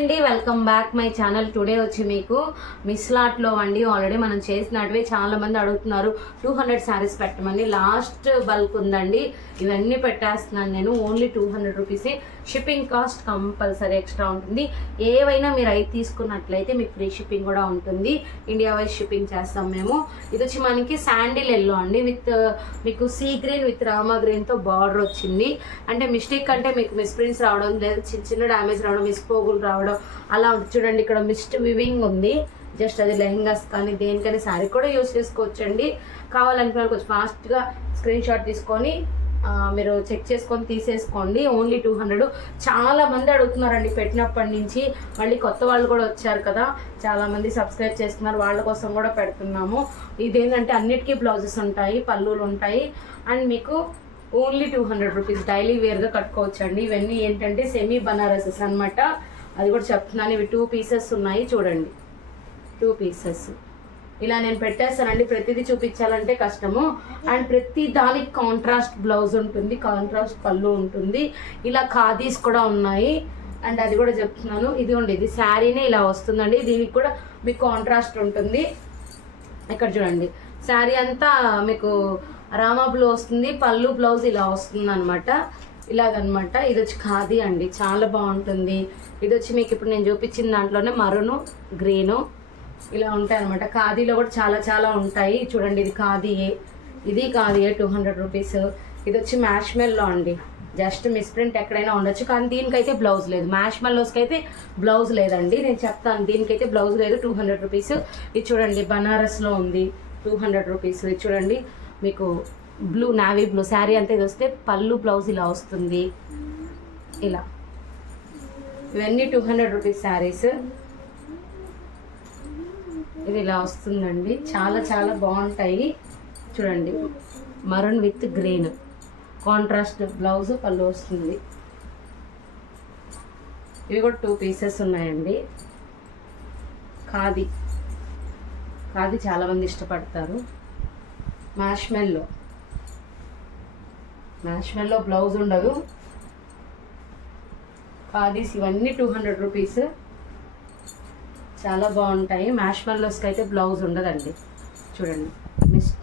అండి, welcome back my channel. Today వచ్చి మీకు మిస్లాట్ లో అండి ఆల్రెడీ మనం చేసినట్టువే చాలా మంది అడుగుతున్నారు 200 శారీస్ పెట్టమని. లాస్ట్ బల్క్ ఉందండి, ఇవన్నీ పెట్టేస్తున్నాను నేను. ఓన్లీ 200 రూపీసే. షిప్పింగ్ కాస్ట్ కంపల్సరీ ఎక్స్ట్రా ఉంటుంది. ఏవైనా మీరు అయితే తీసుకున్నట్లయితే మీకు ఫ్రీ షిప్పింగ్ కూడా ఉంటుంది. ఇండియా వైజ్ షిప్పింగ్ చేస్తాం మేము. ఇది వచ్చి మనకి శాండిల్ ఎల్లో అండి, విత్ మీకు sea green with Rama green తో బార్డర్ వచ్చింది. అంటే మిస్టేక్ అంటే మీకు మిస్ ప్రింట్స్ రావడం లేదా చిన్న చిన్న డ్యామేజ్ రావడం, మిస్ పోగులు రావడం అలా చూడండి. ఇక్కడ మిస్ట్ వివింగ్ ఉంది, జస్ట్ అది లెహంగాస్ కానీ దేనికైనా శారీ కూడా యూజ్ చేసుకోవచ్చండి. కావాలనుకున్న కొంచెం ఫాస్ట్గా స్క్రీన్ షాట్ తీసుకొని మీరు చెక్ చేసుకొని తీసేసుకోండి. ఓన్లీ 200. చాలా మంది అడుగుతున్నారండి పెట్టినప్పటి నుంచి. మళ్ళీ కొత్త వాళ్ళు కూడా వచ్చారు కదా, చాలా మంది సబ్స్క్రైబ్ చేస్తున్నారు, వాళ్ళ కోసం కూడా పెడుతున్నాము. ఇదేంటంటే అన్నిటికీ బ్లౌజెస్ ఉంటాయి, పళ్ళులు ఉంటాయి. అండ్ మీకు ఓన్లీ 200 రూపీస్ డైలీ వేర్గా కట్టుకోవచ్చండి. ఇవన్నీ ఏంటంటే సెమీ బనారసెస్ అనమాట. అది కూడా చెప్తున్నాను. ఇవి 2 పీసెస్ ఉన్నాయి చూడండి, 2 పీసెస్ ఇలా నేను పెట్టేస్తానండి. ప్రతిదీ చూపించాలంటే కష్టము. అండ్ ప్రతి దానికి కాంట్రాస్ట్ బ్లౌజ్ ఉంటుంది, కాంట్రాస్ట్ పళ్ళు ఉంటుంది. ఇలా ఖాదీస్ కూడా ఉన్నాయి. అండ్ అది కూడా చెప్తున్నాను. ఇదిగోండి, ఇది శారీనే ఇలా వస్తుందండి. దీనికి కూడా మీకు కాంట్రాస్ట్ ఉంటుంది. ఇక్కడ చూడండి, శారీ అంతా మీకు రామా బ్లూ వస్తుంది, పళ్ళు బ్లౌజ్ ఇలా వస్తుంది అనమాట. ఇలాగనమాట. ఇది వచ్చి ఖాదీ అండి, చాలా బాగుంటుంది. ఇది వచ్చి మీకు ఇప్పుడు నేను చూపించిన దాంట్లోనే మరూను గ్రీను ఇలా ఉంటాయి అనమాట. ఖాదీలో కూడా చాలా చాలా ఉంటాయి చూడండి. ఇది ఖాదీయే, ఇది ఖాదీయే 200 రూపీస్. ఇది వచ్చి మ్యాష్ మెల్లో అండి, జస్ట్ మిస్ ప్రింట్ ఎక్కడైనా ఉండొచ్చు, కానీ దీనికైతే బ్లౌజ్ లేదు. మ్యాష్ మెల్లోస్కి అయితే బ్లౌజ్ లేదండి, నేను చెప్తాను. దీనికైతే బ్లౌజ్ లేదు. 200 రూపీస్. ఇది చూడండి, బనారస్లో ఉంది, 200 రూపీస్. ఇది చూడండి, మీకు బ్లూ నావీ బ్లూ శారీ అంతా ఇది వస్తే పళ్ళు బ్లౌజ్ ఇలా వస్తుంది. ఇలా ఇవన్నీ 200 రూపీస్ శారీస్. ఇది ఇలా వస్తుందండి, చాలా చాలా బాగుంటాయి చూడండి. Maroon with green contrast blouse, పళ్ళు వస్తుంది. ఇవి కూడా 2 పీసెస్ ఉన్నాయండి. ఖాదీ చాలా మంది ఇష్టపడతారు. మ్యాష్ మెల్లో బ్లౌజ్ ఉండదు. ఖాదీస్ ఇవన్నీ 200 రూపీస్. చాలా బాగుంటాయి. మ్యాష్ మెల్లోస్కి అయితే బ్లౌజ్ ఉండదండి. చూడండి,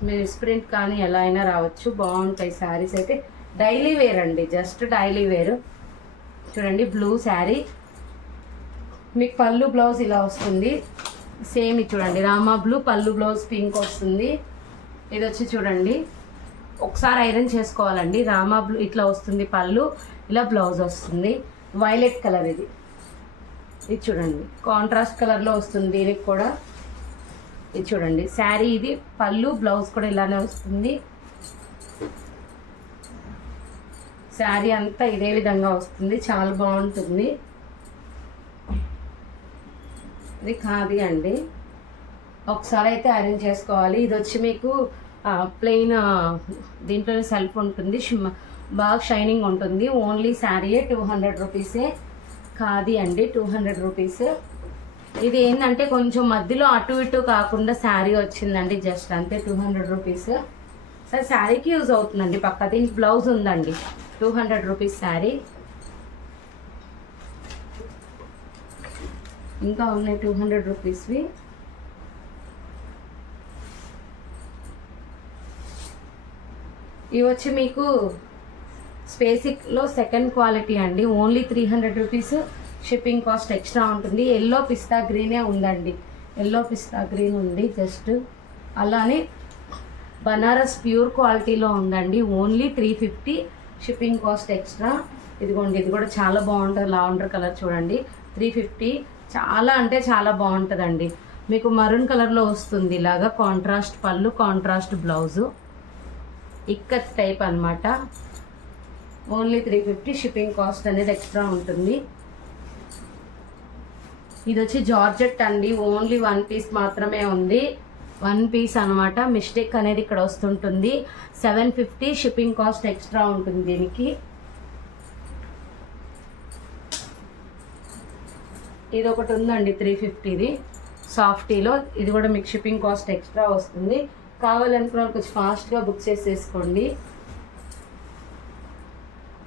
మిస్ ప్రింట్ కానీ ఎలా అయినా రావచ్చు, బాగుంటాయి శారీస్ అయితే. డైలీ వేర్ అండి, జస్ట్ డైలీ వేర్. చూడండి, బ్లూ శారీ, మీకు పళ్ళు బ్లౌజ్ ఇలా వస్తుంది. సేమ్ ఇది చూడండి, రామా బ్లూ, పళ్ళు బ్లౌజ్ పింక్ వస్తుంది. ఇది వచ్చి చూడండి, ఒకసారి ఐరన్ చేసుకోవాలండి. రామా బ్లూ ఇట్లా వస్తుంది పళ్ళు, ఇలా బ్లౌజ్ వస్తుంది. వైలెట్ కలర్ ఇది చూడండి, కాంట్రాస్ట్ కలర్లో వస్తుంది దీనికి కూడా. ఇది చూడండి శారీ, ఇది పళ్ళు బ్లౌజ్ కూడా ఇలానే వస్తుంది. శారీ అంతా ఇదే విధంగా వస్తుంది, చాలా బాగుంటుంది. ఇది ఖాదీ అండి, ఒకసారి అయితే ఐరన్ చేసుకోవాలి. ఇది వచ్చి మీకు ప్లెయిన్, దీంట్లోనే సెల్ఫ్ ఉంటుంది, బాగా షైనింగ్ ఉంటుంది. ఓన్లీ శారీయే 200 రూపీసే. ఖాదీ అండి, 200 రూపీస్. ఇది ఏంటంటే కొంచెం మధ్యలో అటు ఇటు కాకుండా శారీ వచ్చిందండి, జస్ట్ అంతే. 200 రూపీస్. సరే, శారీకి యూజ్ అవుతుందండి పక్క. దీనికి బ్లౌజ్ ఉందండి. 200 రూపీస్ శారీ. ఇంకా ఉన్నాయి 200 రూపీస్వి. ఇవి వచ్చి మీకు స్పేసిక్లో సెకండ్ క్వాలిటీ అండి. Only 300 rupees. Shipping cost extra ఉంటుంది. ఎల్లో పిస్తా గ్రీనే ఉందండి, ఎల్లో పిస్తా గ్రీన్ ఉంది జస్ట్. అలానే బనారస్ ప్యూర్ క్వాలిటీలో ఉందండి, ఓన్లీ 350. Shipping cost extra. ఇదిగోండి, ఇది కూడా చాలా బాగుంటుంది. లావెండర్ కలర్ చూడండి, 350. చాలా అంటే చాలా బాగుంటుందండి. మీకు మరూన్ కలర్లో వస్తుంది, ఇలాగా కాంట్రాస్ట్ పళ్ళు, కాంట్రాస్ట్ బ్లౌజు, ఇక్కత్ టైప్ అనమాట. ఓన్లీ 350. షిప్పింగ్ కాస్ట్ అనేది ఎక్స్ట్రా ఉంటుంది. ఇది వచ్చి జార్జెట్ అండి, ఓన్లీ 1 పీస్ మాత్రమే ఉంది. 1 పీస్ అనమాట. మిస్టేక్ అనేది ఇక్కడ వస్తుంటుంది. 750. షిప్పింగ్ కాస్ట్ ఎక్స్ట్రా ఉంటుంది దీనికి. ఇది ఒకటి ఉందండి 350ది సాఫ్టీలో. ఇది కూడా మీకు షిప్పింగ్ కాస్ట్ ఎక్స్ట్రా వస్తుంది. కావాలనుకున్న కొంచెం ఫాస్ట్గా బుక్ చేసేసుకోండి.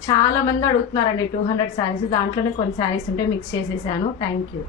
చాలా మంది అడుగుతున్నారండి 200 శారీస్, దాంట్లోనే కొన్ని శారీస్ ఉంటే మిక్స్ చేసేసాను. Thank you.